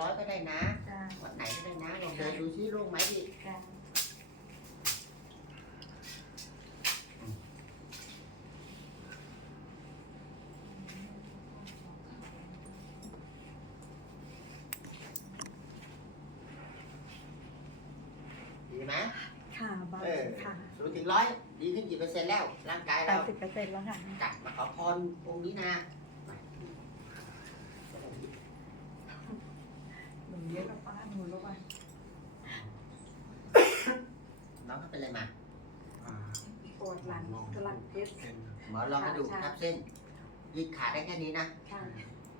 ร้อยก็ได้นะจ้าวัดไหนก็ได้นะลองเดินดูซิโล่งไหมดิจ้าดีไหมค่ะเบาเออค่ะศูนย์ถึงร้อยดีขึ้นกี่เปอร์เซ็นต์แล้ว ร่างกายแปเราดสิบเปอร์เซ็นต์แล้วค่ะจัดมาขอพรองค์นี้นะ หนูเยอะกับป้าหนูรู้ป่ะ น้องเขาเป็นอะไรมาอ่าปวดหลังสลักเพชรเป็นหมอลองกระดูกทับเส้นยืดขาได้แค่นี้นะ ค่ะ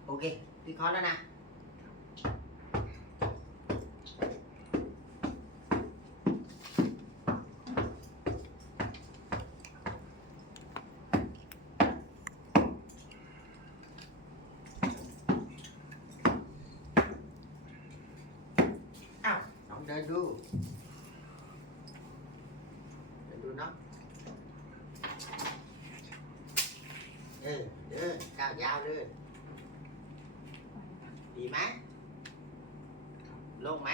โอเคพี่คอร์สแล้วนะ อ้าวลองเดินดูเดินดูเนาะเออเดินก้าวยาวเลย ดีไหมลงไหม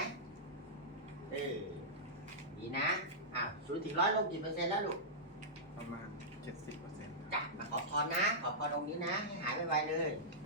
เออดีนะอ้าวศูนย์ถึงร้อยลงกี่เปอร์เซ็นต์แล้วลูกประมาณ 70%ครับจ้ะมาขอพรนะ ขอพรตรงนี้นะ ให้หายไวๆเลยค